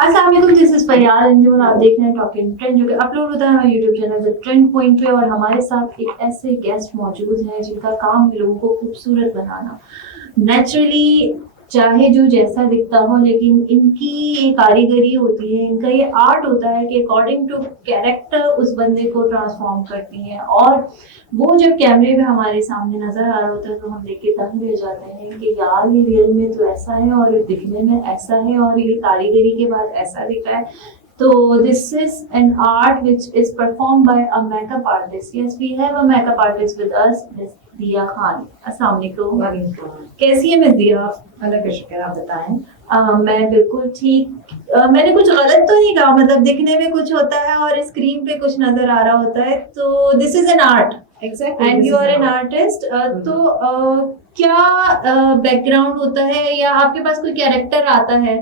अस्सलाम वालेकुम, this is फरियाद अंजुम। आप देख रहे हैं टॉकिंग ट्रेंड, जो कि अपलोड होता है हमारे YouTube channel the trend point पे। और हमारे साथ एक ऐसे गेस्ट मौजूद हैं जिनका काम है लोगों को खूबसूरत बनाना। नेचुरली चाहे जो जैसा दिखता हो, लेकिन इनकी ये कारीगरी होती है, इनका ये आर्ट होता है कि अकॉर्डिंग टू कैरेक्टर उस बंदे को ट्रांसफॉर्म करती है। और वो जब कैमरे में हमारे सामने नजर आ रहा होता है तो हम देख के दंग रह जाते हैं कि यार ये रियल में तो ऐसा है और दिखने में ऐसा है और ये कारीगरी के बाद ऐसा दिख रहा है। तो this is an art which is perform by a makeup artist. Yes, we have a makeup artist with us, miss Diya Khan. अस्सलाम वालेकुम। कैसी है मिस दिया आप? अल्लाह का शुक्र, आप बताएं। मैं बिल्कुल ठीक। मैंने कुछ गलत तो नहीं कहा? मतलब दिखने में कुछ होता है और स्क्रीन पे कुछ नजर आ रहा होता है, तो this is an art and you are an artist. तो क्या बैकग्राउंड होता है या आपके पास कोई कैरेक्टर आता है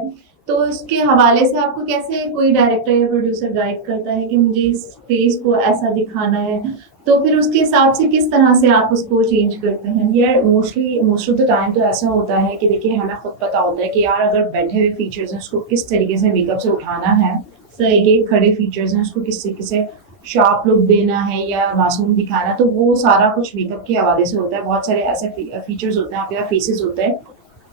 तो उसके हवाले से आपको कैसे कोई डायरेक्टर या प्रोड्यूसर गाइड करता है कि मुझे इस फेस को ऐसा दिखाना है, तो फिर उसके हिसाब से किस तरह से आप उसको चेंज करते हैं? यार मोस्ट ऑफ द टाइम तो ऐसा होता है कि देखिए हमें खुद पता होता है कि यार अगर बैठे हुए फीचर्स हैं उसको किस तरीके से मेकअप से उठाना है, सही के खड़े फीचर्स हैं उसको किस तरीके से शार्प लुक देना है या मासूम दिखाना, तो वो सारा कुछ मेकअप के हवाले से होता है। बहुत सारे ऐसे फीचर्स होते हैं, आपके फेसेस होते हैं,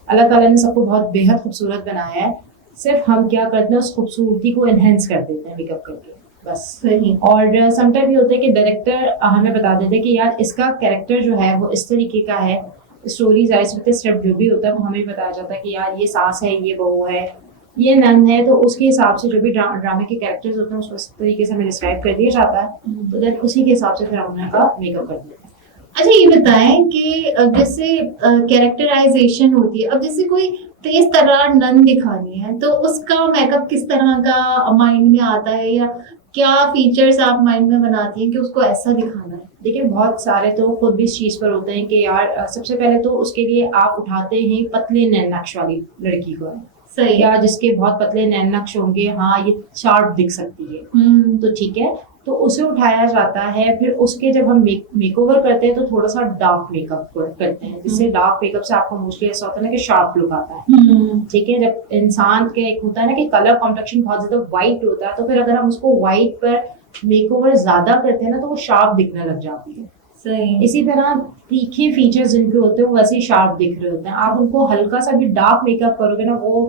अल्लाह ताला ने सबको बहुत बेहद खूबसूरत बनाया है। सिर्फ हम क्या करते हैं, उस खूबसूरती को एनहेंस कर देते हैं मेकअप करके, बस। सही। और समटाइम ये होता है कि डायरेक्टर हमें बता देते हैं कि यार इसका कैरेक्टर जो है वो इस तरीके का है, स्टोरी जाहिर स्क्रिप्ट जो भी होता है वो हमें बताया जाता है कि यार ये सास है, ये बहू है, ये नन है, तो उसके हिसाब से जो भी ड्रामे के कैरेक्टर्स होते हैं उसको इस तरीके से हमें डिस्क्राइब कर दिया जाता है, तो देन उसी के हिसाब से फिर हम उनका मेकअप कर देते हैं। अच्छा, ये बताएं कि जैसे कैरेक्टराइजेशन होती है, अब जैसे कोई तेज तरह नन दिखानी है तो उसका मेकअप किस तरह का माइंड में आता है, या क्या फीचर्स आप माइंड में बनाती हैं कि उसको ऐसा दिखाना है? देखिए बहुत सारे तो खुद भी इस चीज़ पर होते हैं कि यार सबसे पहले तो उसके लिए आप उठाते हैं पतले नैन नक्श वाली लड़की को, सही। या जिसके बहुत पतले नैन नक्श होंगे, हाँ ये शार्प दिख सकती है, तो ठीक है, तो उसे उठाया जाता है। फिर उसके जब हम मेकओवर करते हैं तो थोड़ा सा डार्क मेकअप करते हैं, जिससे डार्क मेकअप से आपको मोस्टली ऐसा होता है ना कि शार्प लुक आता है, ठीक है। जब इंसान के एक होता है ना कि कलर कॉम्प्लेक्शन बहुत ज्यादा व्हाइट होता है, तो फिर अगर हम उसको व्हाइट पर मेकओवर ज्यादा करते हैं ना तो वो शार्प दिखने लग जाती है। सही। इसी तरह तीखे फीचर्स जिनके होते हैं वो वैसे ही शार्प दिख रहे होते हैं। आप उनको हल्का सा भी डार्क मेकअप करोगे ना, वो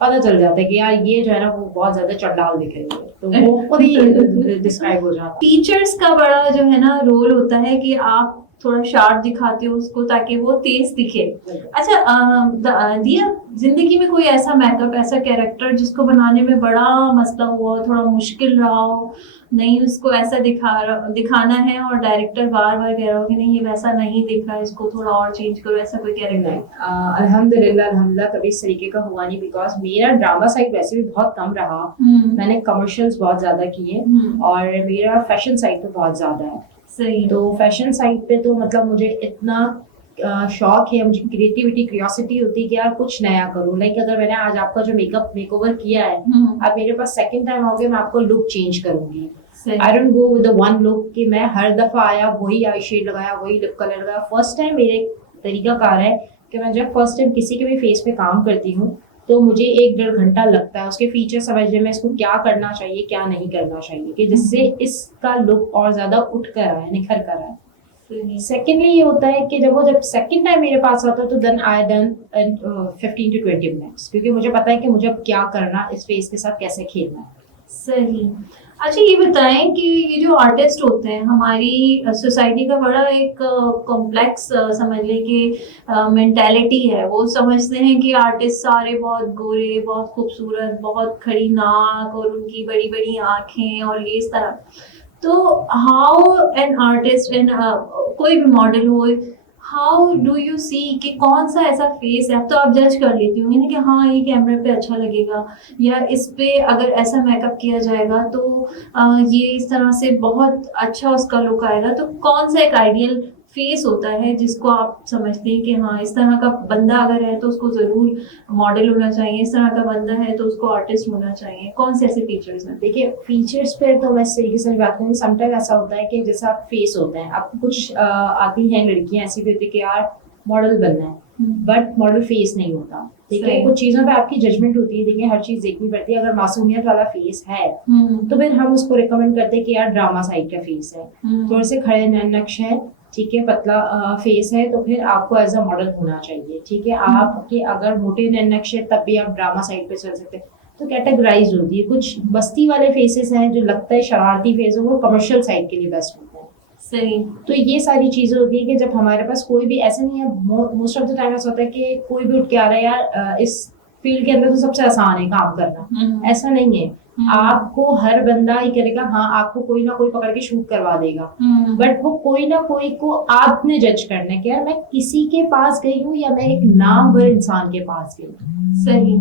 पता चल जाता है कि यार ये जो है ना वो बहुत ज्यादा चंडाल दिख रही है, तो वो खुद ही डिस्क्राइब हो जाता है। फीचर्स का बड़ा जो है ना रोल होता है कि आप थोड़ा शार्प दिखाते हो उसको ताकि वो तेज दिखे। अच्छा दिया, जिंदगी में कोई ऐसा मेकअप, ऐसा कैरेक्टर जिसको बनाने में बड़ा मसला हुआ, थोड़ा मुश्किल रहा हो, नहीं उसको ऐसा दिखाना है और डायरेक्टर बार बार कह रहा हो कि नहीं ये वैसा नहीं दिख रहा है, इसको थोड़ा और चेंज करो, ऐसा कोई कैरेक्टर? अल्हम्दुलिल्लाह कभी इस तरीके का हुआ नहीं, बिकॉज मेरा ड्रामा साइड वैसे भी बहुत कम रहा। मैंने कमर्शियल्स बहुत ज्यादा किए और मेरा फैशन साइड पे बहुत ज्यादा है। सही। तो फैशन साइड पे तो मतलब मुझे इतना शौक है, मुझे क्रियोसिटी होती है कि यार कुछ नया करूं। लाइक अगर मैंने आज आपका जो मेकओवर किया है, अब मेरे पास सेकंड टाइम आओगे, मैं आपको लुक चेंज करूंगी। I don't go with the one look कि मैं हर दफा आया वही आई शेड लगाया, वही लिप कलर लगाया। फर्स्ट टाइम मेरे तरीका कार है कि मैं जब फर्स्ट टाइम किसी के भी फेस पे काम करती हूँ तो मुझे 1-1.5 घंटा लगता है उसके फीचर समझने में, इसको क्या करना चाहिए क्या नहीं करना चाहिए, कि जिससे इसका लुक और ज्यादा उठ कर आए, निखर कर आए। सेकेंडली ये होता है कि जब सेकंड टाइम मेरे पास आता है तो then I done 15 to 20 minutes, क्योंकि मुझे पता है कि मुझे अब क्या करना, इस फेस के साथ कैसे खेलना है। सही। अच्छा, ये बताएं कि ये जो आर्टिस्ट होते हैं हमारी सोसाइटी का बड़ा एक कॉम्प्लेक्स समझ लें कि मेंटालिटी है। वो समझते हैं कि आर्टिस्ट सारे बहुत गोरे, बहुत खूबसूरत, बहुत खड़ी नाक और उनकी बड़ी बड़ी आंखें और ये इस तरह। तो हाउ एन आर्टिस्ट एन कोई भी मॉडल हो, हाउ डू यू सी कि कौन सा ऐसा फेस है? अब तो आप जज कर लेती होंगी ना कि हाँ ये कैमरे पे अच्छा लगेगा, या इस पे अगर ऐसा मेकअप किया जाएगा तो ये इस तरह से बहुत अच्छा उसका लुक आएगा। तो कौन सा एक आइडियल फेस होता है जिसको आप समझते हैं कि हाँ इस तरह का बंदा अगर है तो उसको जरूर मॉडल होना चाहिए, इस तरह का बंदा है तो उसको आर्टिस्ट होना चाहिए? कौन से ऐसे फीचर्स हैं? देखिए फीचर्स पे तो मैं इस तरीके से बात करूँ, समटाइम ऐसा होता है कि जैसा आप फेस होते हैं, आपको कुछ आती हैं लड़कियां ऐसी भी होती है कि यार मॉडल बनना है, बट मॉडल फेस नहीं होता। ठीक है, कुछ चीजों पे आपकी जजमेंट होती है, देखिए हर चीज देखनी पड़ती है। अगर मासूमियत वाला फेस है तो फिर हम उसको रिकमेंड करते हैं कि यार ड्रामा साइड का फेस है, थोड़े से खड़े नैन नक्श है, ठीक है, पतला फेस है, तो फिर आपको एज अ मॉडल होना चाहिए। ठीक है, आपके अगर मोटे नैन नक्श है तब भी आप ड्रामा साइड पे चल सकते हैं। तो कैटेगराइज होती है, कुछ बस्ती वाले फेसेस हैं जो लगता है शरारती फेस है, वो कमर्शियल साइड के लिए बेस्ट होता है। सही। तो ये सारी चीजें होती है कि जब हमारे पास कोई भी ऐसा नहीं है, मोस्ट ऑफ द टाइम ऐसा होता है कि कोई भी उठ के आ रहा है यार इस फील्ड के अंदर तो सबसे आसान है काम करना, ऐसा नहीं है। आपको हर बंदा ही करेगा, हाँ आपको कोई ना कोई पकड़ के शूट करवा देगा, बट वो कोई ना कोई को आपने जज करना है कि यार मैं किसी के पास गई हूँ या मैं एक नामवर इंसान के पास गई हूँ। सही।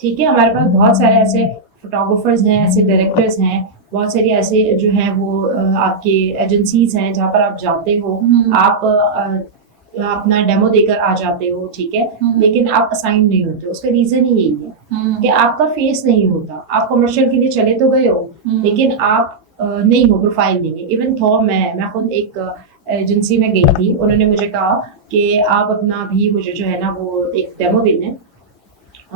ठीक है, हमारे पास बहुत सारे ऐसे फोटोग्राफर्स हैं, ऐसे डायरेक्टर्स हैं, बहुत सारी ऐसे जो है वो आपके एजेंसीज हैं जहाँ पर आप जाते हो, आप अपना डेमो देकर आ जाते हो, ठीक है, लेकिन आप असाइन नहीं होते। उसका रीजन ही यही है कि आपका फेस नहीं होता। आप कमर्शियल के लिए चले तो गए हो, लेकिन आप नहीं हो, प्रोफाइल नहीं है। इवन थो मैं खुद एक एजेंसी में गई थी, उन्होंने मुझे कहा कि आप अपना भी मुझे जो है ना वो एक डेमो देने,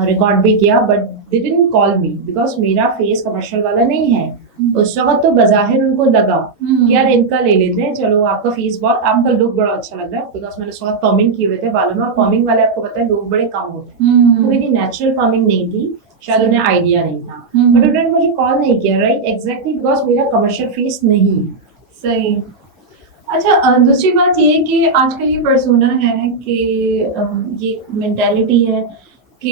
रिकॉर्ड भी किया, but they didn't call me because मेरा फेस कमर्शियल वाला नहीं है। उस वक्त तो बज़ाहिर उनको लगा कि यार इनका ले लेते हैं, चलो आपका फेस बहुत, आपका लुक बड़ा अच्छा लग रहा है, बिकॉज मैंने उस वक्त पर्मिंग किए हुए थे बालों में, और पर्मिंग वाले आपको पता है लोग बड़े कम होते हैं, तो मेरी नेचुरल पर्मिंग नहीं थी, शायद उन्हें आइडिया नहीं था, बट उन्होंने मुझे कॉल नहीं किया, राइट, एग्जैक्टली बिकॉज मेरा कमर्शियल फेस नहीं है। सही। अच्छा, दूसरी बात ये कि आजकल ये पर्सोना है कि ये मेंटालिटी है कि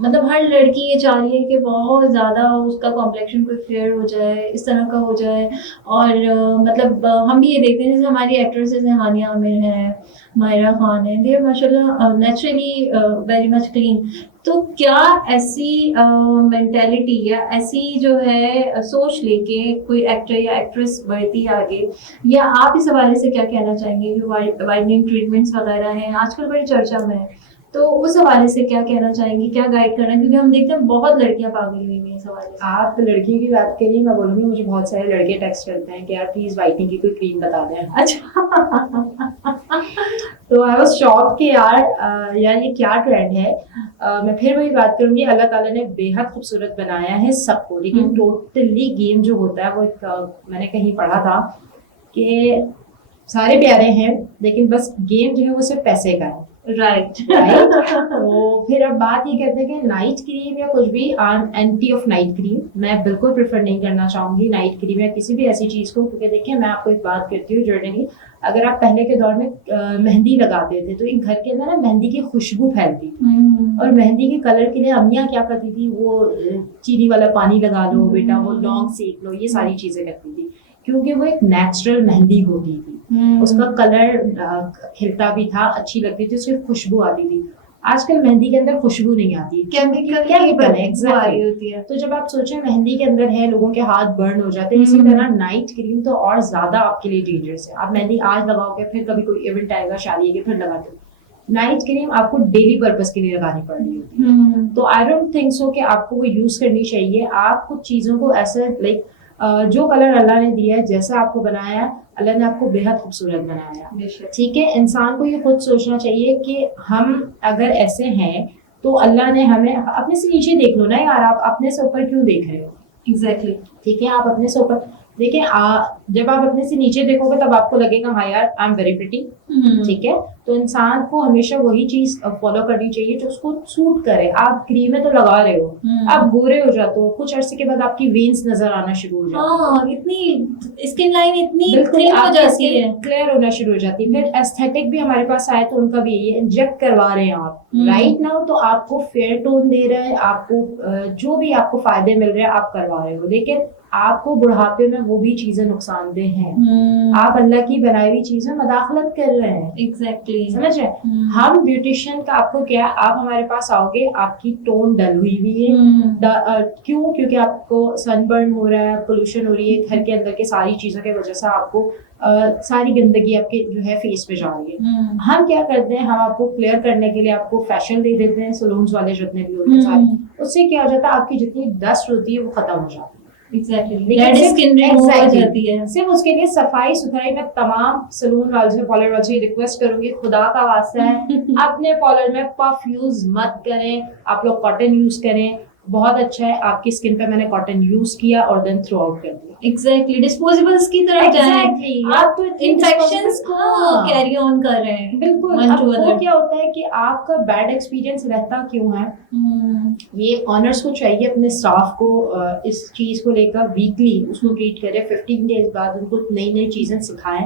मतलब हर लड़की ये चाह रही है कि बहुत ज़्यादा उसका कॉम्प्लेक्शन कोई फेयर हो जाए, इस तरह का हो जाए। और मतलब हम भी ये देखते हैं, जैसे हमारी एक्ट्रेसेस हैं, हानिया आमिर है, माहिरा खान है, दे माशाल्लाह नेचुरली वेरी मच क्लीन। तो क्या ऐसी मेंटेलिटी या ऐसी जो है सोच लेके कोई एक्टर या एक्ट्रेस बढ़ती है आगे, या आप इस हवाले से क्या कहना चाहेंगे? जो वाइडनिंग ट्रीटमेंट्स वगैरह हैं आजकल बड़ी चर्चा में है, तो उस हवाले से क्या कहना चाहेंगे, क्या गाइड करना है? क्योंकि हम देखते हैं बहुत लड़कियां पागल हुई हैं इस हवाले से। आप लड़कियों की बात करिए, मैं बोलूंगी मुझे बहुत सारे लड़के टेक्स्ट करते हैं कि यार प्लीज वाइटनिंग की कोई क्रीम बता दें। अच्छा। तो आई वाज शॉक कि यार ये क्या ट्रेंड है। मैं फिर वही बात करूंगी, अल्लाह ताला ने बेहद खूबसूरत बनाया है सबको, लेकिन टोटली गेम जो होता है वो एक मैंने कहीं पढ़ा था कि सारे प्यारे हैं, लेकिन बस गेम जो है वो सिर्फ पैसे का है। राइट। तो फिर अब बात ये कहते हैं कि नाइट क्रीम या कुछ भी, एंटी ऑफ नाइट क्रीम मैं बिल्कुल प्रेफर नहीं करना चाहूंगी, नाइट क्रीम या किसी भी ऐसी चीज को, क्योंकि देखिए मैं आपको एक बात करती हूँ जर्नली, अगर आप पहले के दौर में मेहंदी लगाते थे तो एक घर के अंदर ना मेहंदी की खुशबू फैलती थी, और मेहंदी के कलर के लिए अम्मियाँ क्या करती थी, वो चीनी वाला पानी लगा लो बेटा, वो लौंग सेक लो, ये सारी चीजें करती थी, क्योंकि वो एक नेचुरल मेहंदी होती थी, उसका कलर खिलता भी था, अच्छी लगती थी, सिर्फ खुशबू आती थी। आजकल मेहंदी के अंदर खुशबू नहीं आती, केमिकल है एग्जैक्टली। तो जब आप सोचें मेहंदी के अंदर है, लोगों के हाथ बर्न हो जाते हैं, इसी तरह नाइट क्रीम तो और ज्यादा आपके लिए डेंजरस है। आप मेहंदी आज लगाओगे, फिर कभी कोई इवेंट आएगा, शादी के, फिर लगाते हो। नाइट क्रीम आपको डेली पर्पस के लिए लगानी पड़ रही होती है, तो आई डोंट थिंक सो कि आपको वो यूज करनी चाहिए। आप कुछ चीजों को ऐसे लाइक जो कलर अल्लाह ने दिया है, जैसा आपको बनाया है, अल्लाह ने आपको बेहद खूबसूरत बनाया, ठीक है। इंसान को ये खुद सोचना चाहिए कि हम अगर ऐसे हैं तो अल्लाह ने हमें, अपने से नीचे देख लो ना यार, आप अपने से ऊपर क्यों देख रहे हो? एग्जैक्टली। ठीक है, आप अपने से ऊपर देखिए, जब आप अपने से नीचे देखोगे तब आपको लगेगा हाँ यार आई एम वेरी प्रिटी, ठीक है। तो इंसान को हमेशा वही चीज फॉलो करनी चाहिए जो उसको सूट करे। आप क्रीमें तो लगा रहे हो, आप गोरे हो जाते हो, कुछ अरसे के बाद आपकी वेन्स नजर आना शुरू हो जाती है, इतनी स्किन लाइन इतनी थिन हो जाती है, क्लियर होना शुरू हो जाती है। फिर एस्थेटिक भी हमारे पास आए तो उनका भी यही इंजेक्ट करवा रहे हैं आप राइट नाउ, तो आपको फेयर टोन दे रहा है, आपको जो भी आपको फायदे मिल रहे हैं आप करवा रहे हो, लेकिन आपको बुढ़ापे में वो भी चीजें नुकसानदेह हैं। आप अल्लाह की बनाई हुई चीजों में मदाखलत कर रहे हैं। एग्जैक्टली। समझ रहे हैं? हम ब्यूटिशियन का आपको क्या, आप हमारे पास आओगे, आपकी टोन डल हुई है, क्यों? क्योंकि आपको सनबर्न हो रहा है, पोल्यूशन हो रही है, घर के अंदर के सारी चीजों की वजह से आपको सारी गंदगी आपके जो है फेस पे जा रही है। हम क्या करते हैं, हम आपको क्लियर करने के लिए आपको फैशियल दे देते हैं, सलून्स वाले जितने भी होते हैं सारे, उससे क्या हो जाता है, आपकी जितनी डस्ट होती है वो खत्म हो जाती है। एग्जैक्टली डेड स्किन रिमूव हो जाती है। सिर्फ उसके लिए सफाई सुथराई मैं तमाम सलून वालों से, पार्लर वालों से रिक्वेस्ट करूंगी, खुदा का वास्ता है अपने पार्लर में पफ यूज मत करें, आप लोग कॉटन यूज करें, बहुत अच्छा है। आपकी स्किन पे मैंने कॉटन यूज किया और देन थ्रो आउट कर दिया। एग्जैक्टली डिस्पोजेबल्स की तरफ जाएं। आप तो इन्फेक्शंस को कैरी ऑन कर रहे हैं। बिल्कुल। अब वो क्या होता है कि आपका बैड एक्सपीरियंस रहता क्यों है, ये ऑनर्स को चाहिए अपने स्टाफ को इस चीज को लेकर वीकली उसको ट्रीट करें, 15 डेज बाद उनको नई नई चीजें सिखाएं,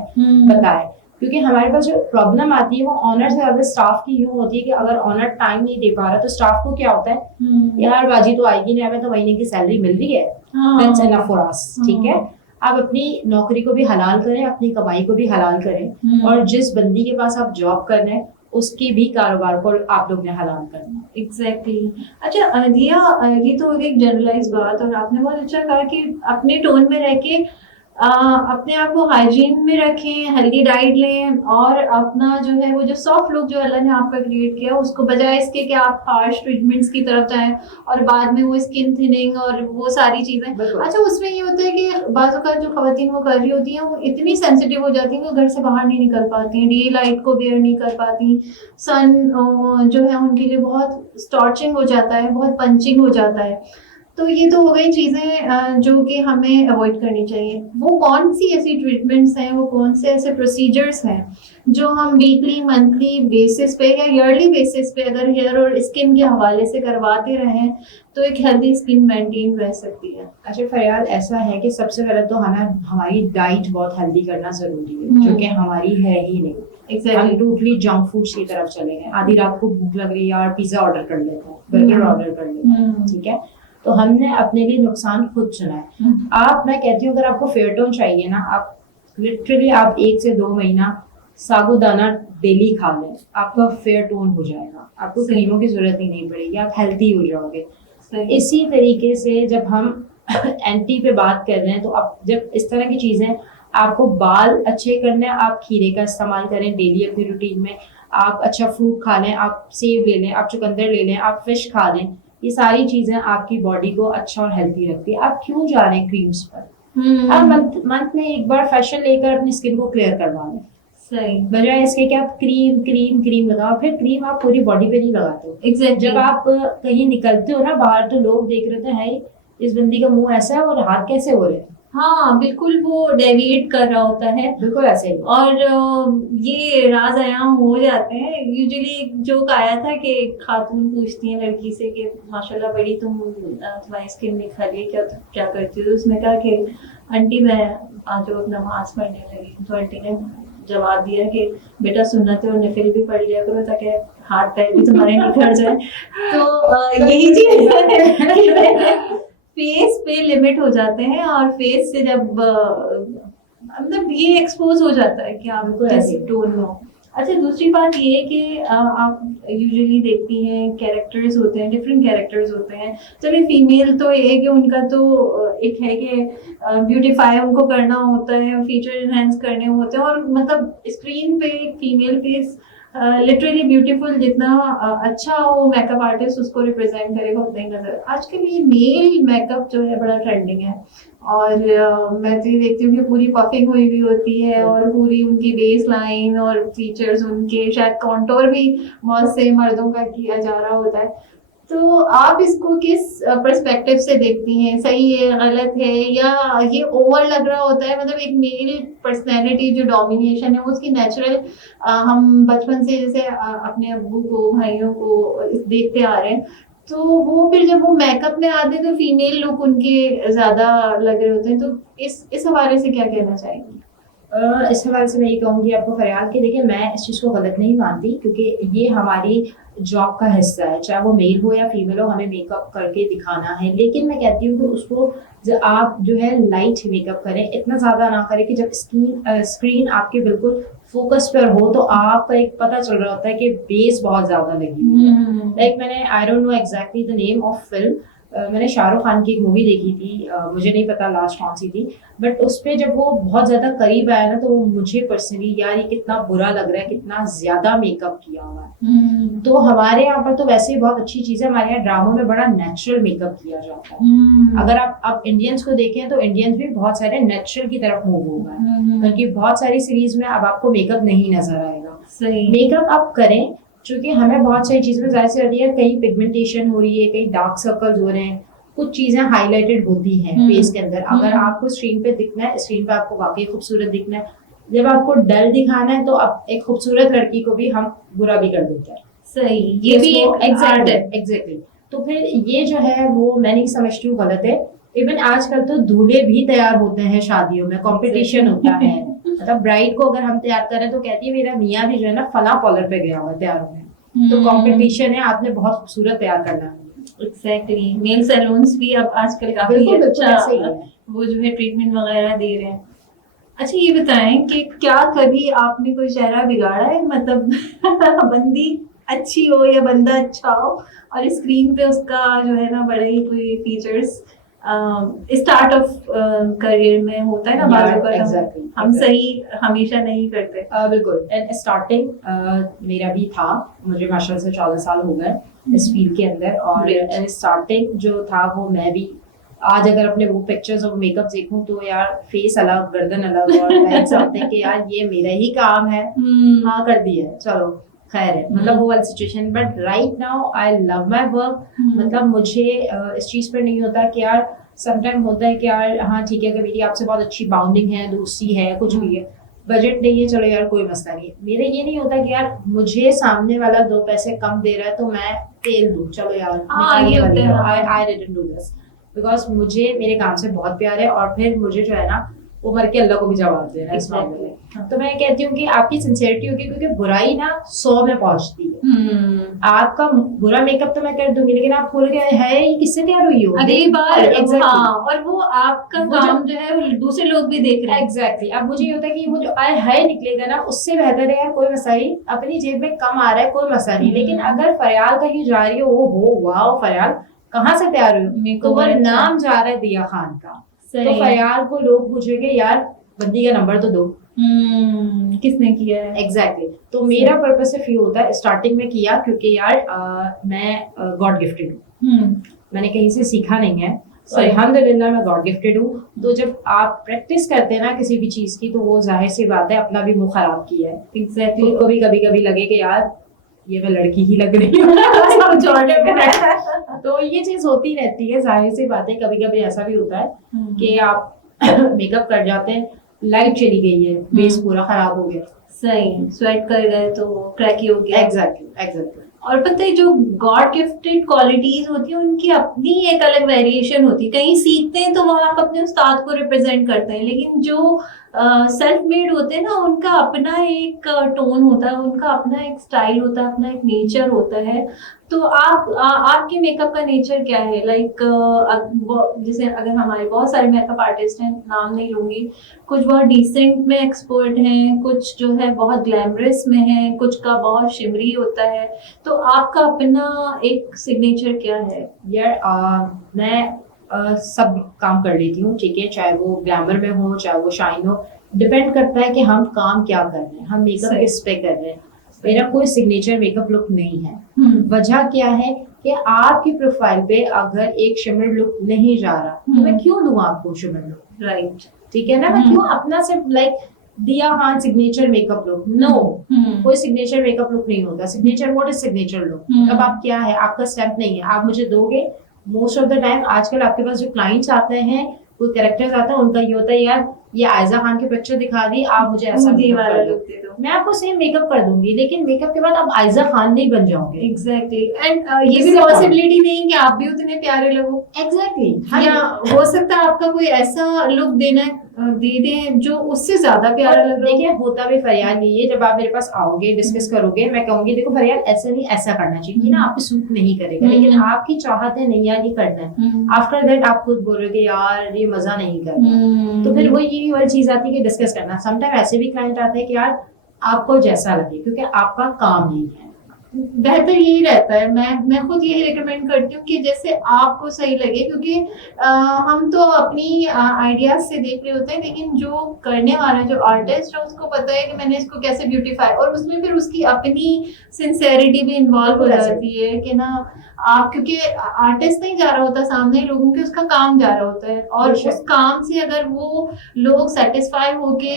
बताएं। क्योंकि हमारे पास जो प्रॉब्लम आती है वो ऑनर से ज्यादा स्टाफ की यूं होती है कि अगर ऑनर टाइम नहीं दे पा रहा तो स्टाफ को क्या होता है, यार बाजी तो आएगी नहीं, हमें तो महीने की सैलरी मिल रही है, दैट्स इनफ फॉर अस। ठीक है, आप अपनी नौकरी को भी हलाल करें, अपनी कमाई को भी हलाल करें, और जिस बंदी के पास आप जॉब कर रहे हैं उसके भी कारोबार को आप लोग ने हलाल करना। एग्जैक्टली। अच्छा दिया, ये तो एक जनरलाइज बात, और आपने बहुत अच्छा कहा कि अपने टोन में रह के अपने आप को हाइजीन में रखें, हेल्दी डाइट लें, और अपना जो है वो जो सॉफ्ट लुक जो अल्लाह ने आपका क्रिएट किया उसको, बजाय इसके कि आप हार्श ट्रीटमेंट्स की तरफ जाएं और बाद में वो स्किन थिनिंग और वो सारी चीजें। अच्छा, उसमें ये होता है कि बाज़ औक़ात जो खवातीन वो कर रही होती हैं वो इतनी सेंसिटिव हो जाती हैं, वो घर से बाहर नहीं निकल पाती हैं, डे लाइट को बेयर नहीं कर पाती, सन जो है उनके लिए बहुत स्टॉर्चिंग हो जाता है, बहुत पंचिंग हो जाता है। तो ये तो हो गई चीज़ें जो कि हमें अवॉइड करनी चाहिए। वो कौन सी ऐसी ट्रीटमेंट्स हैं, वो कौन से ऐसे प्रोसीजर्स हैं जो हम वीकली, मंथली बेसिस पे या ईयरली बेसिस पे अगर हेयर और स्किन के हवाले से करवाते रहें तो एक हेल्दी स्किन मेंटेन रह सकती है? अच्छा फरियाद, ऐसा है कि सबसे पहले तो हमें हमारी डाइट बहुत हेल्दी करना जरूरी है, जो कि हमारी है ही नहीं। हम टोटली जंक फूड्स की तरफ चले गए, आधी रात को भूख लग रही है यार पिज्जा ऑर्डर कर लेते हैं, बर्गर ऑर्डर कर लेते हैं। ठीक है, तो हमने अपने लिए नुकसान खुद चुना है। मैं कहती हूँ अगर आपको फेयर टोन चाहिए ना, आप लिटरली आप 1 से 2 महीना साबूदाना डेली खा लें, आपका फेयर टोन हो जाएगा, आपको क्रीमों की जरूरत ही नहीं पड़ेगी, आप हेल्थी हो जाओगे। इसी तरीके से जब हम एंटी पे बात कर रहे हैं, तो आप जब इस तरह की चीजें, आपको बाल अच्छे करने हैं, आप खीरे का इस्तेमाल करें डेली अपनी रूटीन में, आप अच्छा फ्रूट खा लें, आप सेब ले लें, आप चुकंदर ले लें, आप फिश खा लें, ये सारी चीजें आपकी बॉडी को अच्छा और हेल्थी रखती है। आप क्यों जा रहे हैं क्रीम्स पर? आप मंथ में एक बार फेशियल लेकर अपनी स्किन को क्लियर करवा लें, सही, बजाय इसके कि आप क्रीम क्रीम क्रीम लगाओ। फिर क्रीम आप पूरी बॉडी पे नहीं लगाते हो। Exactly. जब आप कहीं निकलते हो ना बाहर, तो लोग देख रहे थे है इस बंदी का मुंह ऐसा है और हाथ कैसे हो रहे हैं। हाँ बिल्कुल, वो डेविएट कर रहा होता है, बिल्कुल ऐसे ही। और ये राज आयाम हो जाते हैं। यूजुअली एक जोक आया था कि खातून पूछती है लड़की से कि माशाल्लाह बड़ी तुम्हारी स्किन निखर रही है, क्या करती हो? तो उसने कहा कि आंटी मैं आज नमाज पढ़ने लगी, तो आंटी ने जवाब दिया कि बेटा सुन्नत और नफिल भी पढ़ लिया करो ताकि हाथ पैर भी तुम्हारे निखर जाए। तो यही चीज फेस पे लिमिट हो जाते हैं, और फेस से जब मतलब ये एक्सपोज हो जाता है कि आप किस टोन में हो। अच्छा, दूसरी बात ये है कि आप यूजुअली देखती हैं कैरेक्टर्स होते हैं, डिफरेंट कैरेक्टर्स होते हैं। चलिए फीमेल तो ये है कि उनका तो एक है कि ब्यूटीफाई उनको करना होता है, फीचर इनहेंस करने होते हैं, और मतलब स्क्रीन पे एक फीमेल फेस लिटरली ब्यूटीफुल, जितना अच्छा वो मेकअप आर्टिस्ट उसको रिप्रेजेंट करेगा उतना ही नजर। आजकल ये मेल मेकअप जो है बड़ा ट्रेंडिंग है, और मैं तो ये देखती हूँ कि पूरी पफिंग हुई हुई होती है, और पूरी उनकी बेस लाइन और फीचर्स उनके, शायद कॉन्टोर भी बहुत से मर्दों का किया जा रहा होता है। तो आप इसको किस पर्सपेक्टिव से देखती हैं? सही है, गलत है, या ये ओवर लग रहा होता है? मतलब एक मेल पर्सनैलिटी जो डोमिनेशन है उसकी नेचुरल, हम बचपन से जैसे अपने अब्बू को, भाइयों को देखते आ रहे हैं, तो वो फिर जब वो मेकअप में आते हैं तो फीमेल लुक उनके ज्यादा लग रहे होते हैं। तो इस हवाले से क्या कहना चाहेंगी? इस हवाले से मैं ये कहूँगी आपको फरियाद कि देखिए, मैं इस चीज़ को गलत नहीं मानती, क्योंकि ये हमारी जॉब का हिस्सा है, चाहे वो मेल हो या फीमेल हो, हमें मेकअप करके दिखाना है। लेकिन मैं कहती हूँ कि उसको आप जो है लाइट मेकअप करें, इतना ज़्यादा ना करें कि जब स्क्रीन आपके बिल्कुल फोकस पर हो तो आपका एक पता चल रहा होता है कि बेस बहुत ज़्यादा लगी हुई है। लाइक मैंने, I don't know exactly the name of film, मैंने शाहरुख खान की एक मूवी देखी थी, मुझे नहीं पता लास्ट कौन सी थी, बट उस पे जब वो बहुत ज्यादा करीब आया ना, तो वो मुझे पर्सनली यार ये कितना बुरा लग रहा है, कितना ज्यादा मेकअप किया हुआ है। तो हमारे यहाँ पर तो वैसे ही बहुत अच्छी चीज है, हमारे यहाँ ड्रामों में बड़ा नेचुरल मेकअप किया जाता है। अगर आप इंडियंस को देखें तो इंडियंस भी बहुत सारे नेचुरल की तरफ मूव हो गए हैं, बल्कि बहुत सारी सीरीज में अब आपको मेकअप नहीं नजर आएगा। मेकअप आप करें, क्योंकि हमें बहुत सारी चीज़ में जाहिर सी होती है, कहीं पिगमेंटेशन हो रही है, कहीं डार्क सर्कल्स हो रहे हैं, कुछ चीजें हाईलाइटेड होती हैं फेस के अंदर। अगर आपको स्क्रीन पे दिखना है, स्क्रीन पे आपको वाकई खूबसूरत दिखना है, जब आपको डल दिखाना है तो अब एक खूबसूरत लड़की को भी हम बुरा भी कर देते हैं। सही, ये भी एक आर्ट है। एग्जैक्टली। तो फिर ये जो है वो मैं नहीं समझती हूँ गलत है। इवन आजकल तो दूल्हे भी तैयार होते हैं शादियों में, कंपटीशन होता है। मतलब ब्राइड को अगर हम तैयार करें तो कहती है मेरा मियाँ भी जो है ना फला पार्लर पे गया हुआ तैयार होने, तो कंपटीशन है, आपने बहुत खूबसूरत तैयार करना है। एग्जैक्टली, मेल सैलून्स भी अब आजकल काफी अच्छा वो जो है ट्रीटमेंट वगैरह दे रहे हैं। अच्छा ये बताएं कि क्या कभी आपने कोई चेहरा बिगाड़ा है, मतलब बंदी अच्छी हो या बंदा अच्छा हो और स्क्रीन पे उसका जो है ना बड़े ही कोई फीचर्स स्टार्ट ऑफ करियर में होता है ना, बाजू का हम सही हमेशा नहीं करते। बिल्कुल, स्टार्टिंग मेरा भी था, मुझे माशाल्लाह से 14 साल हो गए इस फील्ड के अंदर, और स्टार्टिंग जो था वो मैं भी आज अगर अपने वो पिक्चर्स और मेकअप देखूं तो यार फेस अलग, गर्दन अलग, और लाइक समथिंग कि यार ये मेरा ही काम है, हाँ कर दिया है चलो खैर है, मतलब वो वाली situation. But right now I love my work. मतलब मुझे इस चीज पर नहीं होता कि यार समटाइम होता है कि यार हाँ ठीक है कि मेरी आपसे बहुत अच्छी बाउंडिंग है, दोस्ती है, कुछ भी है, बजट नहीं है, चलो यार कोई मसला नहीं है। मेरे ये नहीं होता कि यार मुझे सामने वाला 2 पैसे कम दे रहा है तो मैं तेल दूं, चलो यार I didn't do this, because मुझे मेरे काम से बहुत प्यार है, और फिर मुझे जो है ना वो मर के अल्लाह को भी जवाब देना इस मामले में। तो मैं कहती हूँ कि आपकी सिंसियरिटी होगी, क्योंकि बुराई ना 100 में पहुंचती है। आपका बुरा मेकअप तो मैं कर दूंगी, लेकिन आप भूल गए है ये किससे तैयार हुई हो अगली बार। हाँ, और वो आपका काम जो है वो दूसरे लोग भी देख रहे हैं। एग्जैक्टली। अब मुझे ये होता है कि वो जो आय है निकलेगा ना, उससे बेहतर है यार कोई मसला नहीं, अपनी जेब में कम आ रहा है कोई मसला नहीं, लेकिन अगर फरियाल कहीं जा रही हो वाह फरियाल कहाँ से तैयार हुई, तो वो नाम जा रहा है दिया खान का, तो फरियाल को लोग पूछेंगे यार बंदी का नंबर तो दो, किसने किया है। एग्जैक्टली। तो मेरा पर्पस सिर्फ ये होता है, स्टार्टिंग में किया क्योंकि यार मैं गॉड गिफ्टेड हूँ, मैंने कहीं से सीखा नहीं है, तो अल्हम्दुलिल्लाह मैं गॉड गिफ्टेड हूँ। तो जब आप प्रैक्टिस करते हैं ना किसी भी चीज की, तो वो जाहिर सी बात है अपना भी मुंह खराब किया है। एग्जैक्टली। तो कभी कभी लगे कि यार ये मैं लड़की ही लग रही हूँ तो ये चीज होती रहती है, जाहिर सी बात है। कभी कभी ऐसा भी होता है कि आप मेकअप कर जाते हैं, लाइट चली गई है, बेस पूरा खराब हो गया, सही स्वेट कर गए तो क्रैकी हो गया। एग्जैक्टली। और पता है जो गॉड गिफ्टेड क्वालिटीज होती है उनकी अपनी एक अलग वेरिएशन होती है। कहीं सीखते हैं तो वहाँ आप अपने उस्ताद को रिप्रेजेंट करते हैं, लेकिन जो सेल्फ मेड होते हैं ना उनका अपना एक टोन होता है, उनका अपना एक स्टाइल होता है, अपना एक नेचर होता है। तो आपके मेकअप का नेचर क्या है? लाइक जैसे अगर हमारे बहुत सारे मेकअप आर्टिस्ट हैं, नाम नहीं लूंगी, कुछ बहुत डिसेंट में एक्सपर्ट हैं, कुछ जो है बहुत ग्लैमरस में है, कुछ का बहुत शिमरी होता है, तो आपका अपना एक सिग्नेचर क्या है? यार मैं सब काम कर लेती हूँ, ठीक है, चाहे वो ग्लैमर में हो चाहे वो शाइन हो, डिपेंड करता है कि हम काम क्या कर रहे हैं, हम मेकअप किस पे कर रहे हैं। मेरा कोई सिग्नेचर मेकअप लुक नहीं है। वजह क्या है कि आपकी प्रोफाइल पे अगर एक शिमर लुक नहीं जा रहा तो मैं क्यों दूं आपको शिमर लुक, राइट, ठीक है ना। मैं क्यों अपना सिर्फ like Dia Khan signature makeup look, no, कोई सिग्नेचर मेकअप लुक नहीं होता। Signature what is signature look, अब आप क्या है, आपका स्टैम्प नहीं है, आप मुझे दोगे। मोस्ट ऑफ द टाइम आजकल आपके पास जो क्लाइंट्स आते हैं, कोई कैरेक्टर्स आता है, उनका ये होता है यार ये आयजा खान की पिक्चर दिखा दी, आप मुझे ऐसा वाला लुक दे दो, मैं आपको सेम मेकअप कर दूंगी, लेकिन मेकअप के बाद आप आयजा खान नहीं बन जाओगे। एग्जैक्टली। एंड ये भी पॉसिबिलिटी नहीं कि आप भी उतने प्यारे लगो। एग्जैक्टली। या हो सकता है आपका कोई ऐसा लुक दे दें जो उससे ज्यादा प्यारा लग रहा है। देखिए होता भी फरियाद नहीं है, जब आप मेरे पास आओगे डिस्कस करोगे, मैं कहूंगी देखो फरियाद ऐसा नहीं ऐसा करना चाहिए ना, आपको सूट नहीं करेगा, लेकिन आपकी चाहत है नहीं यार ये करना है, आफ्टर दैट आप खुद बोलोगे यार ये मजा नहीं करना, तो फिर वो ये वाली चीज आती है कि डिस्कस करना। समटाइम ऐसे भी क्लाइंट आते हैं कि यार आपको जैसा लगे, क्योंकि आपका काम नहीं है, बेहतर यही रहता है। मैं खुद यही रिकमेंड करती हूँ कि जैसे आपको सही लगे, क्योंकि हम तो अपनी आइडियाज से देख रहे होते हैं, लेकिन जो करने वाला, जो आर्टिस्ट है, उसको पता है कि मैंने इसको कैसे ब्यूटीफाई, और उसमें फिर उसकी अपनी सिंसेरिटी भी इन्वॉल्व हो जाती है कि ना आप, क्योंकि आर्टिस्ट नहीं जा रहा होता सामने लोगों के, उसका काम जा रहा होता है, और उस काम से अगर वो लोग सेटिस्फाई होके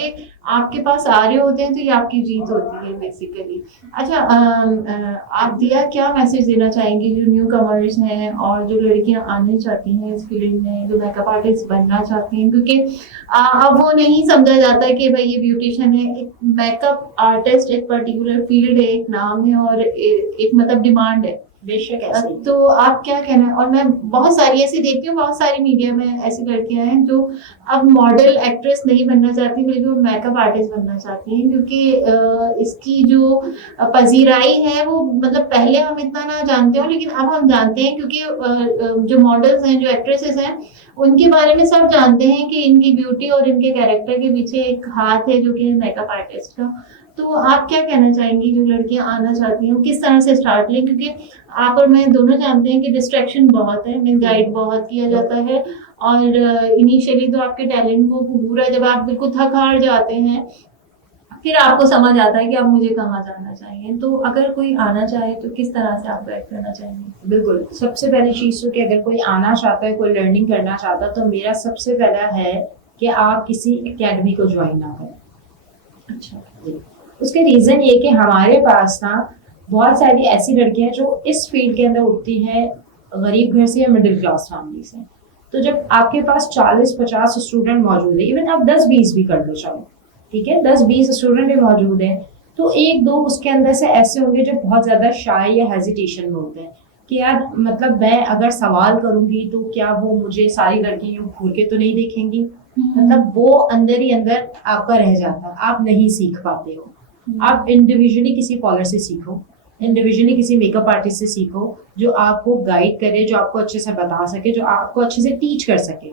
आपके पास आ रहे होते हैं तो ये आपकी जीत होती है बेसिकली। अच्छा, आप दिया क्या मैसेज देना चाहेंगी जो न्यू कमर्स हैं और जो लड़कियां आने चाहती हैं इस फील्ड में, जो मेकअप आर्टिस्ट बनना चाहती हैं, क्योंकि अब वो नहीं समझा जाता है कि भाई ये ब्यूटिशियन है, एक मेकअप आर्टिस्ट एक पर्टिकुलर फील्ड है, एक नाम है, और एक मतलब डिमांड है। बेशक ऐसे। तो आप क्या कहना है? और मैं बहुत सारी ऐसी देखती हूँ, बहुत सारी मीडिया में ऐसी लड़कियां हैं जो अब मॉडल एक्ट्रेस नहीं बनना चाहती बल्कि वो मेकअप आर्टिस्ट बनना चाहती हैं, क्योंकि इसकी जो पजीराई है वो, मतलब पहले हम इतना ना जानते हो लेकिन अब हम जानते हैं, क्योंकि जो मॉडल्स हैं, जो एक्ट्रेसेस हैं, उनके बारे में सब जानते हैं कि इनकी ब्यूटी और इनके कैरेक्टर के पीछे एक हाथ है जो कि मेकअप आर्टिस्ट का। तो आप क्या कहना चाहेंगी जो लड़कियां आना चाहती हैं किस तरह से स्टार्ट लें? क्योंकि आप और मैं दोनों जानते हैं कि डिस्ट्रैक्शन बहुत है, मैं गाइड बहुत किया जाता है, और इनिशियली तो आपके टैलेंट को पूरा, जब आप बिल्कुल थक हार जाते हैं फिर आपको समझ आता है कि अब मुझे कहाँ जाना चाहिए। तो अगर कोई आना चाहे तो किस तरह से आप गाइड करना चाहेंगे? बिल्कुल, सबसे पहली चीज़ तो कि अगर कोई आना चाहता है, कोई लर्निंग करना चाहता है, तो मेरा सबसे पहला है कि आप किसी एकेडमी को ज्वाइन ना करें। अच्छा, उसके रीज़न ये कि हमारे पास ना बहुत सारी ऐसी लड़कियां जो इस फील्ड के अंदर उठती हैं गरीब घर से या मिडिल क्लास फैमिली से। तो जब आपके पास 40-50 स्टूडेंट मौजूद है, इवन आप 10-20 भी कर लो, चलो ठीक है, 10-20 स्टूडेंट भी मौजूद हैं, तो एक दो उसके अंदर से ऐसे होंगे जो बहुत ज़्यादा शाय या हेजिटेशन में होते हैं कि यार मतलब मैं अगर सवाल करूंगी तो क्या वो मुझे सारी लड़कियां घूर के तो नहीं देखेंगी, मतलब वो अंदर ही अंदर आपका रह जाता है, आप नहीं सीख पाते हो। आप इंडिविजुअली किसी कॉलर से सीखो, इंडिविजुअली किसी मेकअप आर्टिस्ट से सीखो जो आपको गाइड करे, जो आपको अच्छे से बता सके, जो आपको अच्छे से टीच कर सके,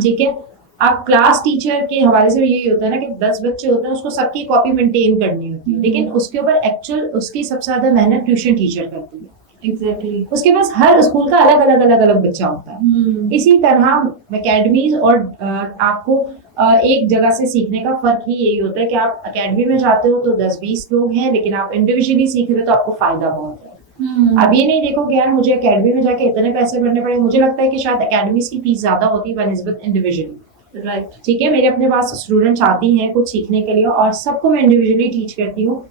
ठीक है। आप क्लास टीचर के हवाले से यही होता है ना कि 10 बच्चे होते हैं, उसको सबकी कॉपी मेंटेन करनी होती है, लेकिन उसके ऊपर एक्चुअल उसकी सबसे ज्यादा मेहनत ट्यूशन टीचर करती है। एग्जैक्टली। उसके पास हर स्कूल का अलग अलग बच्चा होता है। इसी तरह एकेडमीज और आपको एक जगह से सीखने का फर्क ही यही होता है कि आप एकेडमी में जाते हो तो 10-20 लोग हैं, लेकिन आप इंडिविजुअली सीख रहे हो तो आपको फायदा बहुत है। अब ये नहीं देखो कि यार मुझे एकेडमी में जाके इतने पैसे भरने पड़े, मुझे लगता है कि शायद एकेडमीज की फीस ज्यादा होती है बनिस्बत इंडिविजुअली। राइट, ठीक है, मेरे अपने पास स्टूडेंट्स आती हैं कुछ सीखने के लिए और सबको मैं इंडिविजुअली टीच करती हूँ,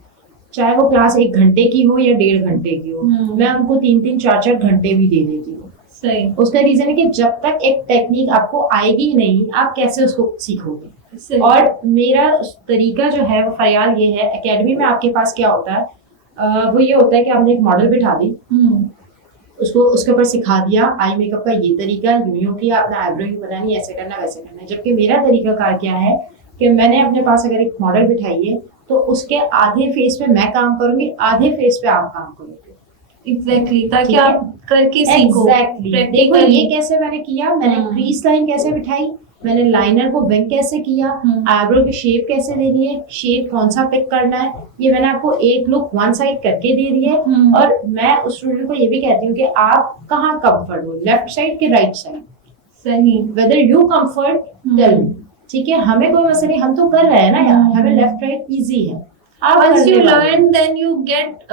चाहे वो क्लास 1 घंटे की हो या 1.5 घंटे की हो, मैं उनको 3-3, 4-4 घंटे भी दे देती हूँ। सही। उसका रीजन है कि जब तक एक टेक्निक आपको आएगी नहीं, आप कैसे उसको सीखोगे। और मेरा तरीका जो है वो ख्याल ये है, एकेडमी में आपके पास क्या होता है, वो ये होता है कि आपने एक मॉडल बिठा दी, उसको उसके ऊपर सिखा दिया आई मेकअप का ये तरीका, यूं किया, अपना आईब्रो ही बनानी, ऐसे करना वैसे करना। जबकि मेरा तरीका कार क्या है कि मैंने अपने पास अगर एक मॉडल बिठाई है तो उसके आधे फेस पे मैं काम करूंगी, आधे फेस पे आप काम करोगे। एग्जैक्टली, ताकि आप करके सीखो। देखो ये कैसे मैंने किया, मैंने क्रीज लाइन कैसे बिठाई, मैंने लाइनर को विंग कैसे किया, आईब्रो की शेप कैसे देनी है, शेड कौन सा पिक करना है, ये मैंने आपको एक लुक वन साइड करके दे दी है। और मैं उस स्टूडेंट को ये भी कहती हूँ कि आप कहाँ कंफर्ट हो, लेफ्ट साइड के राइट साइड, सही, whether you comfort tell me, ठीक है, हमें कोई मसला नहीं, हम तो कर रहे हैं ना यार, हमें लेफ्ट राइट इजी है। Once you learn, then you get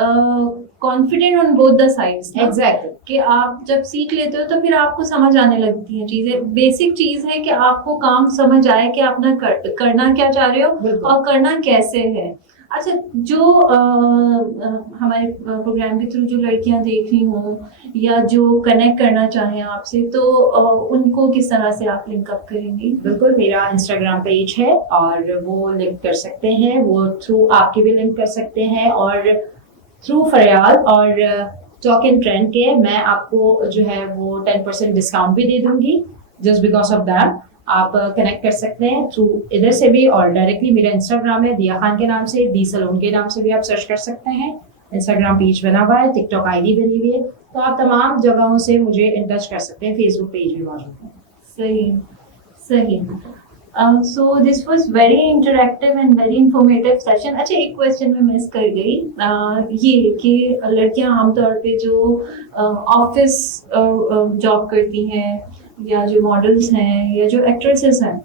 confident on both the sides. Exactly. कि आप जब सीख लेते हो तो फिर आपको समझ आने लगती हैं चीजें। बेसिक चीज है कि आपको काम समझ आए कि आप ना करना क्या चाह रहे हो और करना कैसे है। अच्छा, जो हमारे प्रोग्राम के थ्रू जो लड़कियां देख रही हों या जो कनेक्ट करना चाहें आपसे, तो उनको किस तरह से आप लिंकअप करेंगी? बिल्कुल, मेरा इंस्टाग्राम पेज है और वो लिंक कर सकते हैं, वो थ्रू आपके भी लिंक कर सकते हैं, और थ्रू फरियाल और टॉक इन ट्रेंड के मैं आपको जो है वो 10% डिस्काउंट भी दे दूंगी जस्ट बिकॉज ऑफ दैट। आप कनेक्ट कर सकते हैं थ्रू इधर से भी, और डायरेक्टली मेरा इंस्टाग्राम है दिया खान के नाम से, दी सलून के नाम से भी आप सर्च कर सकते हैं। इंस्टाग्राम पेज बना हुआ है, टिकटॉक आईडी बनी हुई है, तो आप तमाम जगहों से मुझे इन टच कर सकते हैं, फेसबुक पेज भी मौजूद है। सही सही। So this was very interactive and very informative session. अच्छा, एक क्वेश्चन मैं मिस कर गई, ये कि लड़कियां आमतौर पे जो ऑफिस जॉब करती हैं या जो मॉडल्स हैं या जो एक्ट्रेसेस हैं,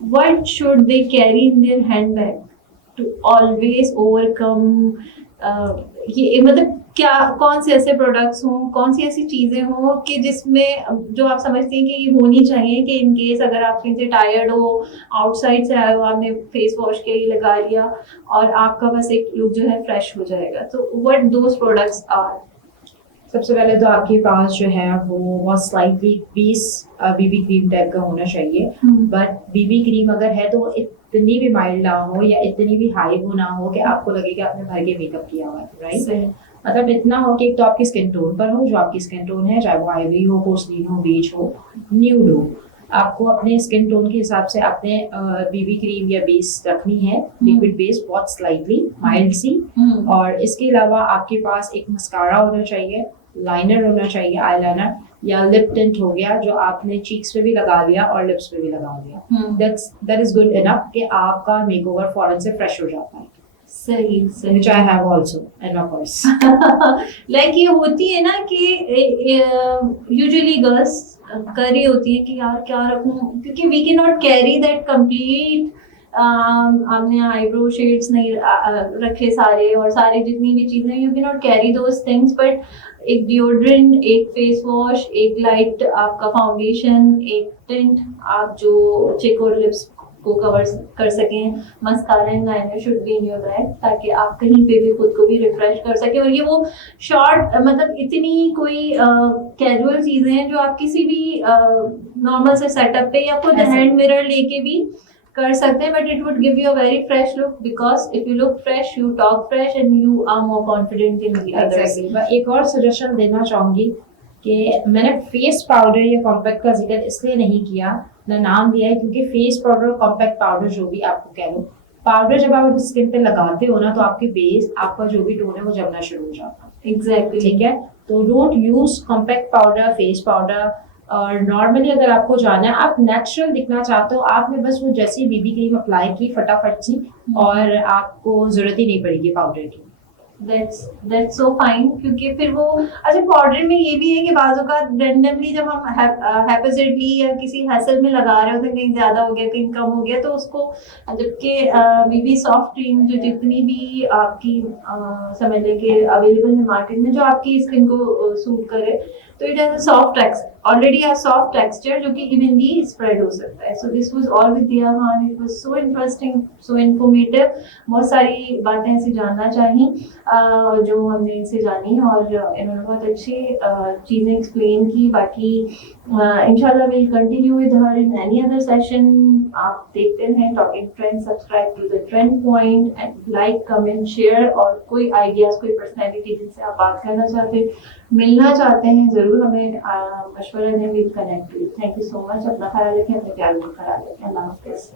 what should they carry in their handbag to always overcome, ये मतलब क्या, कौन से ऐसे प्रोडक्ट्स हों, कौन सी ऐसी चीजें हों कि जिसमें जो आप समझते हैं कि ये होनी चाहिए कि इन केस अगर आप कहीं से टायर्ड हो, आउटसाइड से आए हो, आपने फेस वॉश के लिए लगा लिया और आपका बस एक लुक जो है फ्रेश हो जाएगा, तो व्हाट दोज प्रोडक्ट्स आर? सबसे पहले तो आपके पास जो है वो बहुत slightly base BB cream type का होना चाहिए, बट बीबी क्रीम अगर है तो वो इतनी भी माइल्ड ना हो या इतनी भी हाई वो ना हो कि आपको लगे कि आपने भर के मेकअप किया हुआ है, राइट? मतलब इतना हो कि एक तो आपकी स्किन टोन पर हो, जो आपकी स्किन टोन है, चाहे वो आइवरी हो, पोर्सलीन हो, बेज हो, न्यूड हो, आपको अपने स्किन टोन के हिसाब से अपने बीबी क्रीम या बेस रखनी है, लिक्विड बेस, बहुत स्लाइटली माइल्ड सी। और इसके अलावा आपके पास एक मस्कारा होना चाहिए, लाइनर होना चाहिए, आईलाइनर या लिप टिंट हो गया जो आपने चीक्स पे भी लगा लिया और लिप्स पे भी लगा लिया, दैट इज गुड इनफ कि आपका मेकओवर फौरन से फ्रेश हो जाता है। सही सही। Which I have also in my purse. Like ये होती है ना कि यूजुअली गर्ल्स कर रही होती है कि यार क्या रखूं, क्योंकि we can not carry that complete, हमने आईब्रो शेड्स नहीं रखे सारे, और सारे जितनी भी चीजें, you can not carry those things, but एक डिओड्रेंट, एक फेस वॉश, एक लाइट आपका फाउंडेशन, एक टिंट, आप जो चेक और लिप्स को कवर कर सकें, mascara and liner should be in your bag, ताकि आप कहीं पे भी खुद को भी रिफ्रेश कर सकें। और ये वो शॉर्ट, मतलब इतनी कोई कैजुअल चीजें हैं जो आप किसी भी नॉर्मल से सेटअप पे या खुद हैंड मिरर लेके भी कर सकते हैं, but it would give you a very fresh look, because if you look fresh, you talk fresh and you are more confident in the others. मैं एक और सजेशन देना चाहूंगी कि मैंने फेस पाउडर या कॉम्पैक्ट का जिक्र इसलिए नहीं किया, ना नाम दिया है, क्योंकि फेस पाउडर और कॉम्पैक्ट पाउडर जो भी आपको कह लो, पाउडर जब आप स्किन पे लगाते हो ना तो आपके बेस, आपका जो भी टोन है वो जमना शुरू हो जाता है। एग्जैक्टली, ठीक है, तो don't use compact powder, face powder. और नॉर्मली अगर आपको जाना है, आप नेचुरल दिखना चाहते हो, आपने बस वो जैसी बीबी क्रीम अप्लाई की फटाफट सी, और आपको जरूरत ही नहीं पड़ेगी पाउडर की। That's so fine, क्योंकि फिर वो, अच्छा पाउडर में ये भी है कि बाजू का रेंडमली जब हम हैप्पीजेटली या किसी हैसल में लगा रहे होते हैं, कहीं ज्यादा हो गया कहीं कम हो गया, तो उसको, जबकि बीबी सॉफ्ट क्रीम जो जितनी भी आपकी समझ लें कि अवेलेबल है मार्केट में, जो आपकी स्किन को सूट करे, तो it has soft already a soft texture जो कि इवनली स्प्रेड हो सकता है। So this was all with Diya Khan, it was so interesting, so informative, बहुत सारी बातें ऐसी जानना चाहिए जो हमने इनसे जानी, और इन्होंने बहुत अच्छी चीज़ें एक्सप्लेन की। बाकी इंशाल्लाह will continue with her in any other session. आप देखते हैं talking trend, subscribe to the trend point and like, comment, share, और कोई आइडियाज, कोई पर्सनैलिटी जिनसे आप बात करना चाहते हैं, मिलना चाहते हैं, ज़रूर हमें मशवरा दें, will connect. Thank you so much, अपना ख्याल रखें, अपने प्यार का ख्याल रखें, अल्लाह हाफ़िज़।